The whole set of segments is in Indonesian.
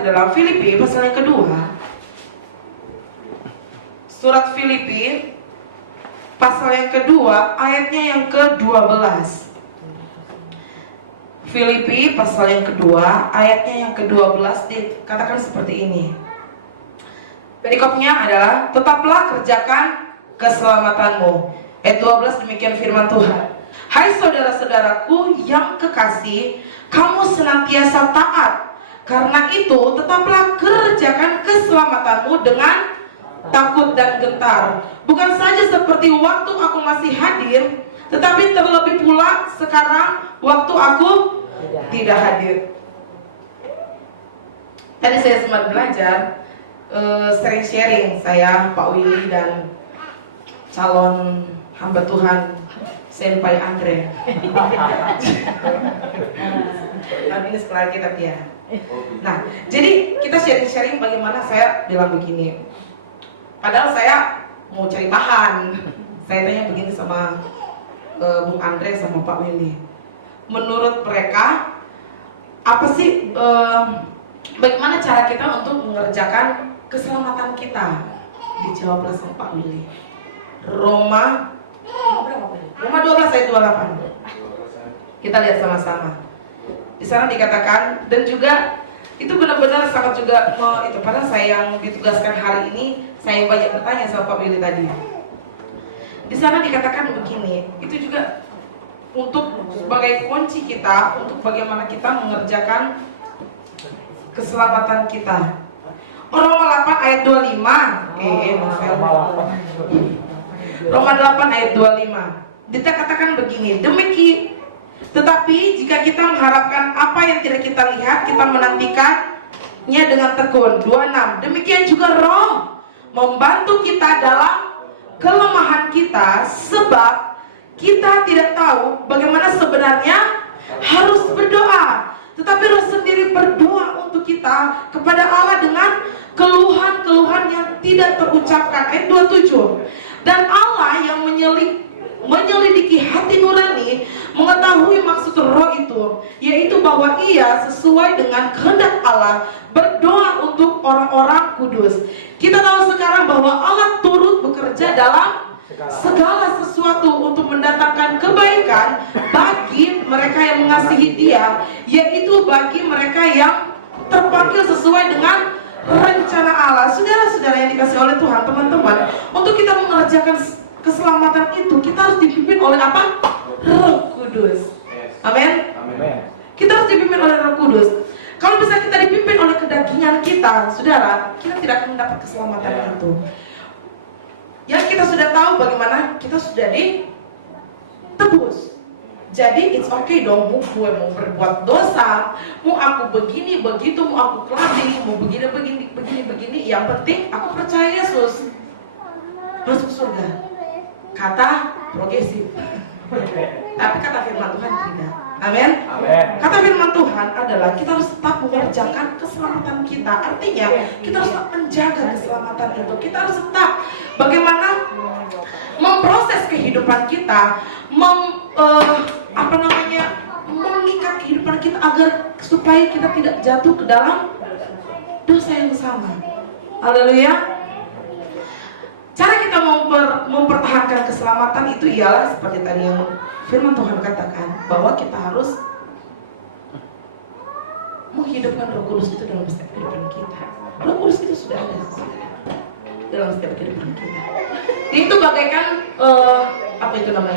di dalam Filipi pasal yang kedua. Surat Filipi pasal yang kedua, ayatnya yang ke-12. Filipi pasal yang kedua, ayatnya yang ke-12 dikatakan seperti ini. Perikopnya adalah, tetaplah kerjakan keselamatanmu. Ayat 12 demikian firman Tuhan. Hai saudara-saudaraku yang kekasih, kamu senantiasa taat. Karena itu, tetaplah kerjakan keselamatanmu dengan takut dan gentar. Bukan saja seperti waktu aku masih hadir, tetapi terlebih pula sekarang waktu aku tidak hadir. Tadi saya sempat belajar, sering sharing saya, Pak Willy dan calon hamba Tuhan Senpai Andre. Tapi ini setelah kita ya. Nah, jadi kita sharing-sharing bagaimana saya bilang begini. Padahal saya mau cari bahan. Saya tanya begini sama Bung Andre sama Pak Willy. Menurut mereka, apa sih bagaimana cara kita untuk mengerjakan keselamatan kita? Dijawablah sama Pak Willy. Roma 12 ayat 28. Kita lihat sama-sama. Di sana dikatakan, dan juga itu benar-benar sangat juga itu. Padahal saya yang ditugaskan hari ini, saya banyak bertanya sama Pak Willy tadi. Di sana dikatakan begini, itu juga untuk sebagai kunci kita untuk bagaimana kita mengerjakan keselamatan kita. Roma 8 ayat 25. Roma 8 ayat 25. Dikatakan begini, tetapi jika kita mengharapkan apa yang tidak kita lihat, kita menantikannya dengan tekun. 26. Demikian juga Roh membantu kita dalam kelemahan kita, sebab kita tidak tahu bagaimana sebenarnya harus berdoa, tetapi Roh sendiri berdoa untuk kita kepada Allah dengan keluhan-keluhan yang tidak terucapkan. Ayat 27. Dan Allah yang menyelidiki hati nurani mengetahui maksud Roh itu, yaitu bahwa ia sesuai dengan kehendak Allah berdoa untuk orang-orang kudus. Kita tahu sekarang bahwa Allah turut bekerja dalam segala sesuatu untuk mendatangkan kebaikan bagi mereka yang mengasihi Dia, yaitu bagi mereka yang terpanggil sesuai dengan rencana Allah. Saudara-saudara yang dikasih oleh Tuhan, teman-teman, untuk kita mengerjakan keselamatan itu, kita harus dipimpin oleh apa? Roh Kudus. Amin. Kita harus dipimpin oleh Roh Kudus. Kalau bisa kita dipimpin oleh kedagingan kita, saudara, kita tidak akan mendapat keselamatan itu. Yang kita sudah tahu bagaimana kita sudah ditebus. Jadi it's okay dong, gue mau berbuat dosa, mau aku begini begitu, mau aku keladi, mau begini. Yang penting aku percaya Yesus, masuk surga. Kata progresif. Tapi kata firman Tuhan tidak. Amin. Kata firman Tuhan adalah kita harus tetap mengerjakan keselamatan kita. Artinya kita harus tetap menjaga keselamatan itu. Kita harus tetap bagaimana memproses kehidupan kita, mengikat kehidupan kita agar supaya kita tidak jatuh ke dalam dosa yang sama. Haleluya. Cara kita mempertahankan keselamatan itu ialah seperti tadi yang firman Tuhan katakan, bahwa kita harus menghidupkan Roh Kudus itu dalam setiap kehidupan kita. Roh Kudus itu sudah ada dalam setiap kehidupan kita. Itu bagaikan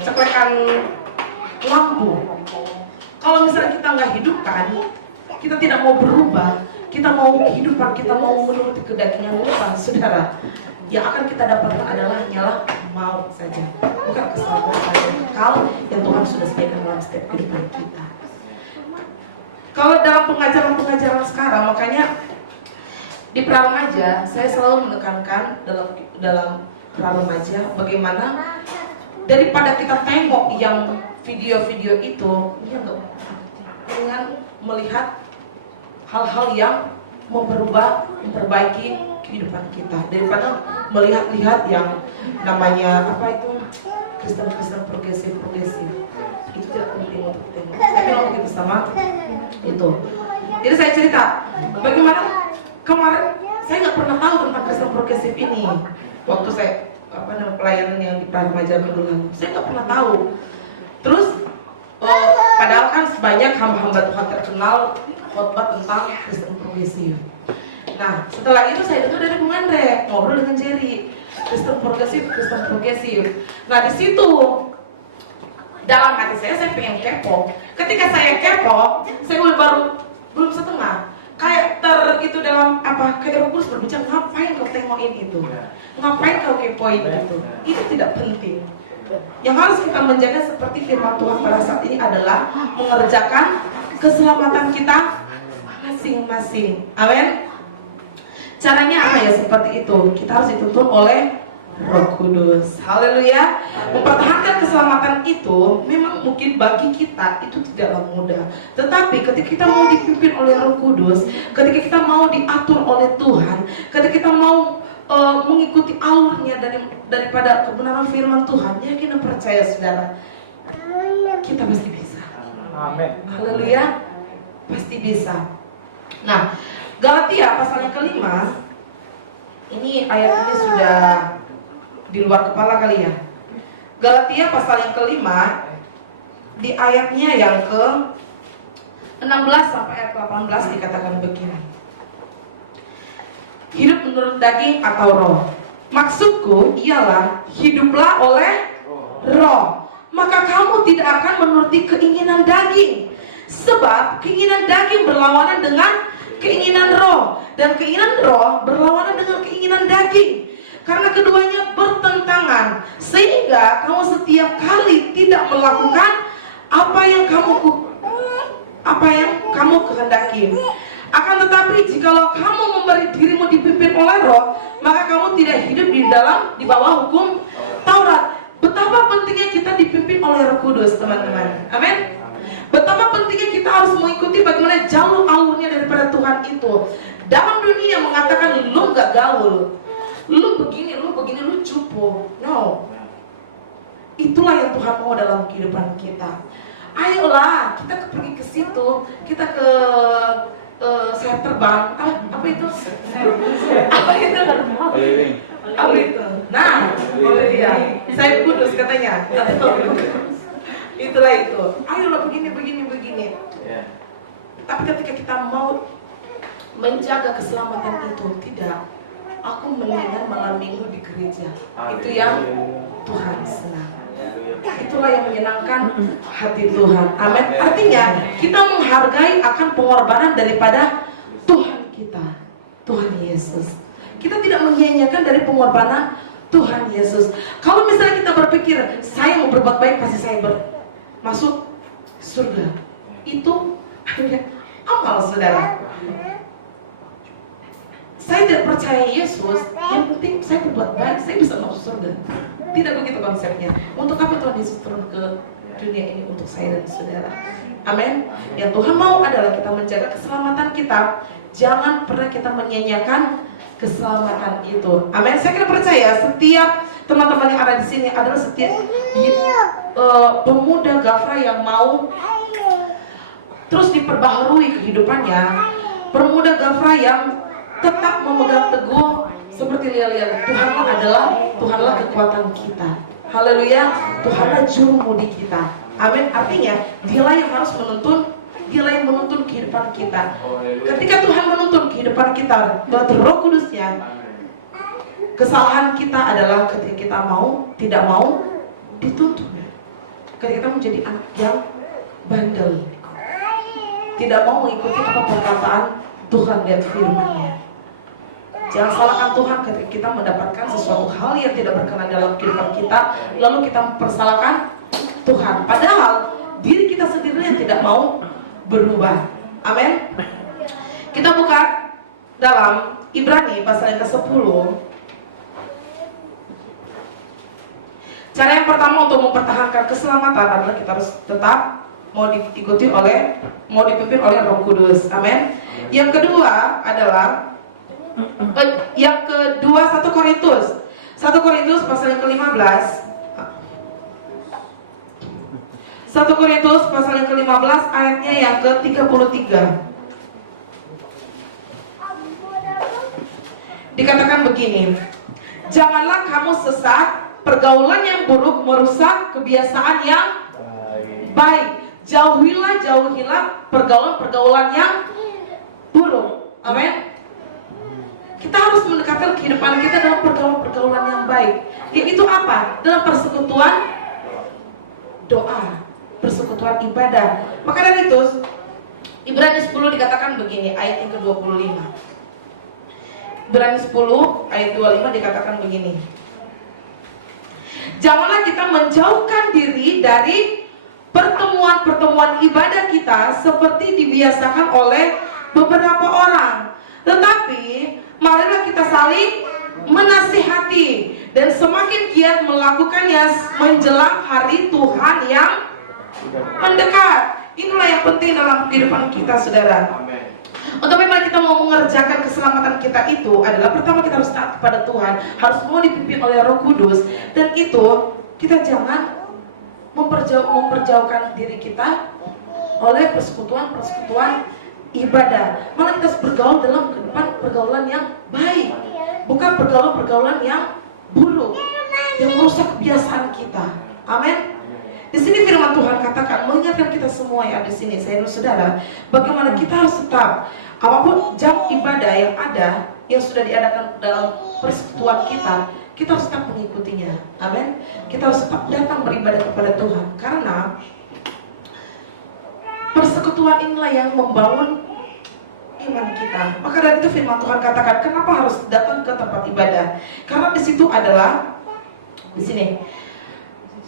ceklekan lampu. Kalau misalnya kita nggak hidupkan, kita tidak mau berubah, kita mau kehidupan kita mau menuruti kedagingan kita, saudara, yang akan kita dapatkan adalah nyala maut saja, bukan keselamatan kekal yang Tuhan sudah sediakan dalam setiap kehidupan kita. Kalau dalam pengajaran sekarang, makanya di pra-remaja saya selalu menekankan dalam pra-remaja bagaimana daripada kita tengok yang video-video itu, dengan melihat hal-hal yang memperbaiki kehidupan kita, daripada melihat-lihat yang namanya Kristen progresif. Itu tidak penting untuk tengok. Saya bilang begitu sama itu. Jadi saya cerita, bagaimana kemarin saya nggak pernah tahu tentang Kristen progresif ini. Waktu saya pelayanan yang di remaja dulu, saya nggak pernah tahu. Terus padahal kan sebanyak hamba-hamba Tuhan terkenal khotbah tentang Kristen progresif. Nah, setelah itu saya dengar dari Bung Andre ngobrol dengan Jerry, Kristen progresif. Nah, di situ dalam hati saya pengen kepo. Ketika saya kepo, saya belum setengah. Kayak itu dalam kayak Roh Kudus berbicara, ngapain kau tengokin itu? Ngapain kau kepoin itu? Itu tidak penting. Yang harus kita menjaga seperti firman Tuhan pada saat ini adalah mengerjakan keselamatan kita masing-masing. Amin. Caranya apa ya seperti itu? Kita harus dituntun oleh Roh Kudus. Haleluya. Mempertahankan keselamatan itu memang mungkin bagi kita itu tidaklah mudah. Tetapi ketika kita mau dipimpin oleh Roh Kudus, ketika kita mau diatur oleh Tuhan, ketika kita mau mengikuti alurnya daripada kebenaran firman Tuhan, yakin dan percaya saudara, kita pasti bisa. Amin. Haleluya. Pasti bisa. Nah, Galatia pasal yang kelima, ini ayat ini sudah di luar kepala kali ya. Galatia pasal yang kelima, di ayatnya yang ke 16 sampai ayat 18 dikatakan begini. Hidup menurut daging atau roh. Maksudku ialah hiduplah oleh roh, maka kamu tidak akan menuruti keinginan daging. Sebab keinginan daging berlawanan dengan keinginan roh, dan keinginan roh berlawanan dengan keinginan daging, karena keduanya bertentangan, sehingga kamu setiap kali tidak melakukan apa yang kamu kehendaki. Akan tetapi jikalau kamu memberi dirimu dipimpin oleh roh, maka kamu tidak hidup di bawah hukum Taurat. Betapa pentingnya kita dipimpin oleh Roh Kudus, teman-teman. Amin. Betapa pentingnya kita harus mengikuti bagaimana jalur alurnya daripada Tuhan itu. Dalam dunia mengatakan lu gak gaul, lu begini, lu cupu. No. Itulah yang Tuhan mau dalam kehidupan kita. Ayolah, kita pergi ke situ, kita ke saya terbang. Apa itu? Apa itu? Nah, itu dia. Saya kudus katanya. Itulah itu. Ayolah begini. Tapi ketika kita mau menjaga keselamatan itu, tidak. Aku melihat malam minggu di gereja. Itu yang Tuhan senang. Itulah yang menyenangkan hati Tuhan. Amin. Artinya kita menghargai akan pengorbanan daripada Tuhan kita, Tuhan Yesus. Kita tidak menyia-nyiakan dari pengorbanan Tuhan Yesus. Kalau misalnya kita berpikir saya mau berbuat baik pasti saya masuk surga, itu amal saudara. Saya tidak percaya Yesus, yang penting saya berbuat baik, saya bisa masuk surga. Tidak begitu konsepnya. Untuk apa Tuhan Yesus turun ke dunia ini? Untuk saya dan saudara. Amin. Yang Tuhan mau adalah kita menjaga keselamatan kita. Jangan pernah kita menyia-nyiakan keselamatan itu. Amin. Saya kira percaya setiap teman-teman yang ada di sini adalah setiap pemuda Gafra yang mau terus diperbaharui kehidupannya. Pemuda Gafra yang tetap memegang teguh seperti Lia. Tuhanlah kekuatan kita. Haleluya. Tuhanlah juru mudi kita. Amin. Artinya dialah yang harus menuntun kehidupan kita. Ketika Tuhan menuntun kehidupan kita melalui Roh Kudusnya, kesalahan kita adalah ketika kita tidak mau dituntun. Ketika kita menjadi anak yang bandel, tidak mau mengikuti apa perkataan Tuhan dan firman-Nya. Jangan salahkan Tuhan ketika kita mendapatkan sesuatu hal yang tidak berkenan dalam kehidupan kita, lalu kita mempersalahkan Tuhan. Padahal diri kita sendiri yang tidak mau berubah. Amin. Kita buka dalam Ibrani pasal yang ke-10. Cara yang pertama untuk mempertahankan keselamatan adalah kita harus tetap mau dipimpin oleh Roh Kudus. Amin. Yang kedua adalah 1 Korintus pasal yang ke-15. 1 Korintus pasal yang ke-15 ayatnya yang ke-33. dikatakan begini, janganlah kamu sesat, pergaulan yang buruk merusak kebiasaan yang baik. Jauhilah pergaulan yang buruk. Amin. Kita harus mendekatkan kehidupan kita dalam pergaulan yang baik. Itu apa? Dalam persekutuan doa, persekutuan ibadah. Maka dari itu Ibrani 10 dikatakan begini, ayat yang ke-25. Ibrani 10 ayat 25 dikatakan begini, janganlah kita menjauhkan diri dari pertemuan-pertemuan ibadah kita seperti dibiasakan oleh beberapa orang, tetapi marilah kita saling menasihati dan semakin giat melakukannya menjelang hari Tuhan yang mendekat. Inilah yang penting dalam kehidupan kita, saudara. Untuk memang kita mau mengerjakan keselamatan kita itu adalah pertama kita harus taat kepada Tuhan, harus mau dipimpin oleh Roh Kudus, dan itu kita jangan memperjauhkan diri kita oleh persekutuan ibadah. Malah kita harus bergaul dalam kehidupan pergaulan yang baik, bukan pergaulan yang buruk yang merusak kebiasaan kita. Amin. Di sini firman Tuhan katakan, mengingatkan kita semua yang ada di sini, saya dan saudara, bagaimana kita harus tetap apapun jam ibadah yang ada, yang sudah diadakan dalam persekutuan kita harus tetap mengikutinya. Amin. Kita harus tetap datang beribadah kepada Tuhan, karena persekutuan inilah yang membangun iman kita. Maka dari itu firman Tuhan katakan, kenapa harus datang ke tempat ibadah? Karena di situ adalah di sini.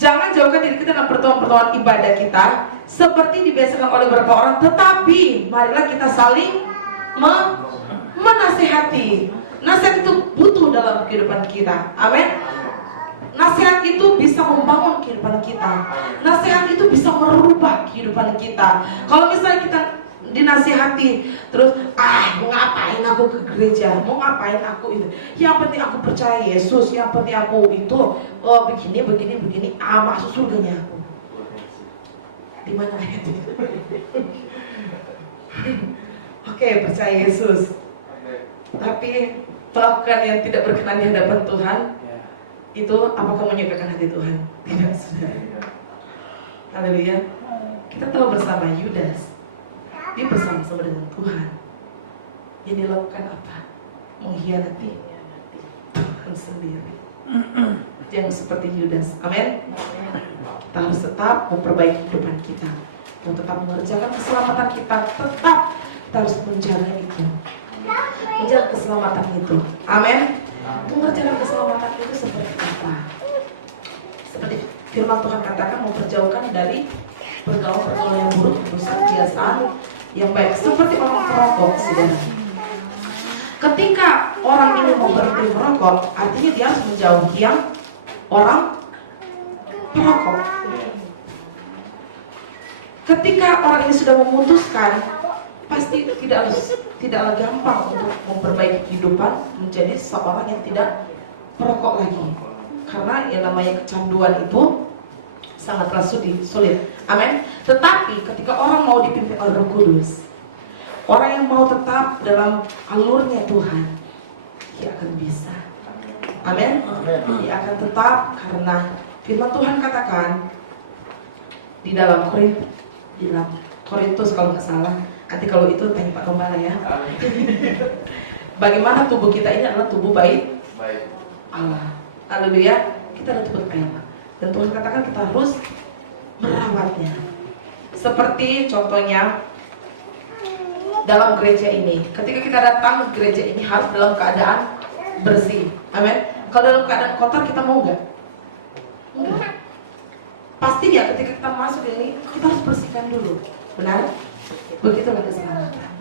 Jangan jauhkan diri kita dalam pertemuan-pertemuan ibadah kita seperti dibiasakan oleh beberapa orang, tetapi marilah kita saling menasihati. Nasihat itu butuh dalam kehidupan kita. Amin. Nasihat itu bisa membangun kehidupan kita. Nasihat itu bisa merubah kehidupan kita. Kalau misalnya kita dinasihati terus, mau ngapain aku ke gereja, mau ngapain aku itu, yang penting aku percaya Yesus, yang penting aku itu begini, masuk surganya aku. Di mana ayat itu? Oke, percaya Yesus, tapi melakukan yang tidak berkenan di hadapan Tuhan, itu apakah menyukakan hati Tuhan? Tidak, saudara. Haleluya. Kita tahu bersama Yudas, dia bersama-sama dengan Tuhan. Yang dilakukan apa? Mengkhianati Tuhan sendiri. Jangan seperti Yudas. Amin. Kita harus tetap memperbaiki kehidupan kita, untuk tetap mengerjakan keselamatan kita. Tetap kita harus menjaga itu, menjaga keselamatan itu. Amin. Mengerjakan keselamatan itu seperti apa? Seperti firman Tuhan katakan, memperjauhkan dari pergaulan yang buruk, merusak kebiasaan yang baik, seperti orang perokok, saudara. Ketika orang ini mau berhenti merokok, artinya dia harus menjauhi yang orang perokok. Ketika orang ini sudah memutuskan, pasti tidaklah gampang untuk memperbaiki kehidupan menjadi seorang yang tidak perokok lagi, karena yang namanya kecanduan itu sangatlah sulit. Amin. Tetapi ketika orang mau dipimpin oleh Roh Kudus, orang yang mau tetap dalam alurnya Tuhan, dia akan bisa. Amin. Dia akan tetap, karena firman Tuhan katakan di dalam Korintus kalau nggak salah. Nanti kalau itu tanya Pak Gembala ya. Bagaimana tubuh kita ini adalah tubuh baik Allah. Haleluya. Kita adalah tubuh baik Allah. Dan Tuhan katakan kita harus merawatnya. Seperti contohnya dalam gereja ini, ketika kita datang ke gereja ini harus dalam keadaan bersih. Amin. Kalau dalam keadaan kotor kita mau nggak? Enggak. Pasti ya, ketika kita masuk ini kita harus bersihkan dulu. Benar? Begitulah keselamatan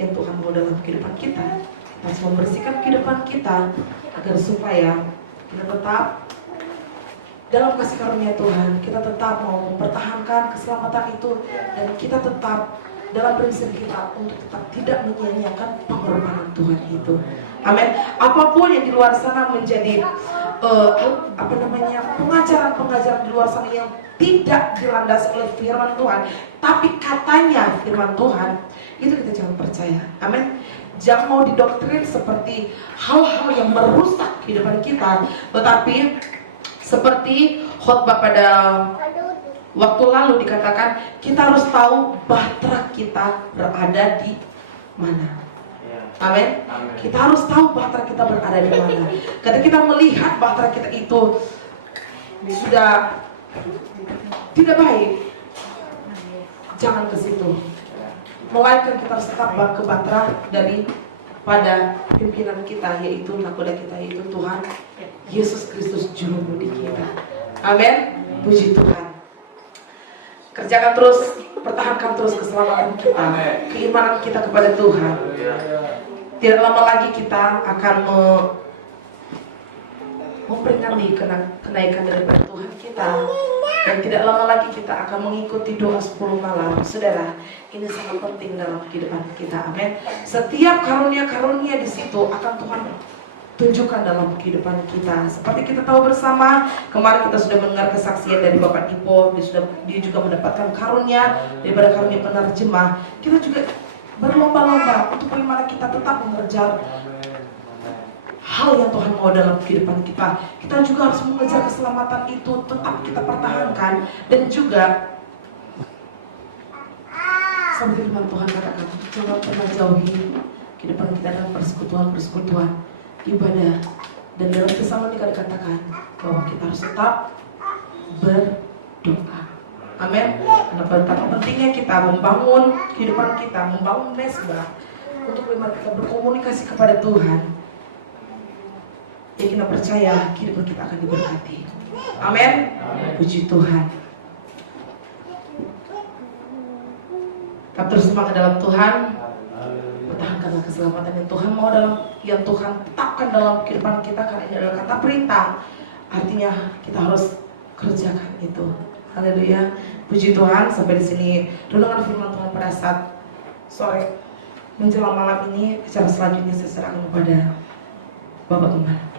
yang Tuhan mau dalam kehidupan kita. Kita harus membersihkan kehidupan kita agar supaya kita tetap dalam kasih karunia Tuhan, kita tetap mau mempertahankan keselamatan itu, dan kita tetap dalam prinsip kita untuk tetap tidak menyia-nyiakan pengorbanan Tuhan itu. Amin. Apapun yang di luar sana menjadi pengajaran-pengajaran di luar sana yang tidak dilandasi oleh firman Tuhan, tapi katanya firman Tuhan, itu kita jangan percaya. Amin. Jangan mau didoktrin seperti hal-hal yang merusak kehidupan kita, tetapi seperti khotbah pada waktu lalu dikatakan, kita harus tahu bahtera kita berada di mana. Amin. Kita harus tahu bahtera kita berada di mana. Ketika kita melihat bahtera kita itu sudah tidak baik, jangan ke situ. Melainkan kita harus tetap ke bahtera daripada pimpinan kita, yaitu nakoda kita, yaitu Tuhan Yesus Kristus Juru Budi kita. Amin. Puji Tuhan. Kerjakan terus, pertahankan terus keselamatan kita, keimanan kita kepada Tuhan. Tidak lama lagi kita akan memperingati kenaikan daripada Tuhan kita. Dan tidak lama lagi kita akan mengikuti doa 10 malam. Saudara, ini sangat penting dalam kehidupan kita. Amin. Setiap karunia-karunia di situ akan Tuhan tunjukkan dalam kehidupan kita. Seperti kita tahu bersama, kemarin kita sudah mendengar kesaksian dari Bapak Dipo. Dia juga mendapatkan karunia daripada karunia penerjemah. Kita juga berlomba-lomba untuk bagaimana kita tetap mengejar hal yang Tuhan mau dalam kehidupan kita. Kita juga harus mengejar keselamatan itu, tetap kita pertahankan. Dan juga seperti firman Tuhan katakan, jangan pernah jauhi kehidupan kita dalam persekutuan ibadah. Dan dalam Tesalonika dikatakan bahwa kita harus tetap berdoa. Amin. Karena betapa pentingnya kita membangun kehidupan kita, membangun mesbah untuk bagaimana kita berkomunikasi kepada Tuhan. Ya, kita percaya kehidupan kita akan diberkati. Amin. Puji Tuhan. Tetap terus semangat dalam Tuhan. Pertahankanlah keselamatan yang Tuhan mau yang Tuhan tetapkan dalam kehidupan kita, karena ini adalah kata perintah. Artinya kita harus kerjakan itu. Haleluya. Puji Tuhan. Sampai di sini renungan firman Tuhan pada saat sore menjelang malam ini. Bicara selanjutnya saya serahkan kepada Bapak Gembala.